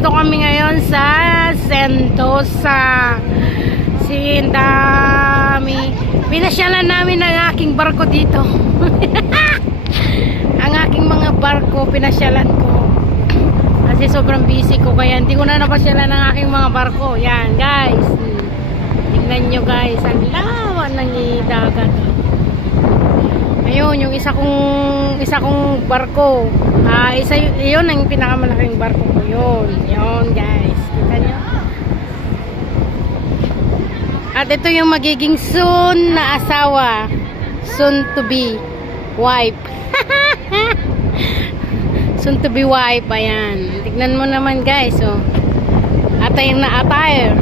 nandito kami ngayon sa Sentosa. Dami. Pinasyalan namin ang aking barko dito. Ang aking mga barko, pinasyalan ko. Kasi sobrang busy ko, kaya hindi ko na napasyalan ang aking mga barko. Yan, guys. Tingnan nyo, guys. Ang lawa ng dagat. Ayun, yung isa kong barko. Yun ang pinakamalaking barko ko. Yun, guys. Kita nyo? At ito yung magiging soon na asawa. Soon to be wife. Soon to be wife. Ayan. Tignan mo naman, guys. Oh. Attire na attire.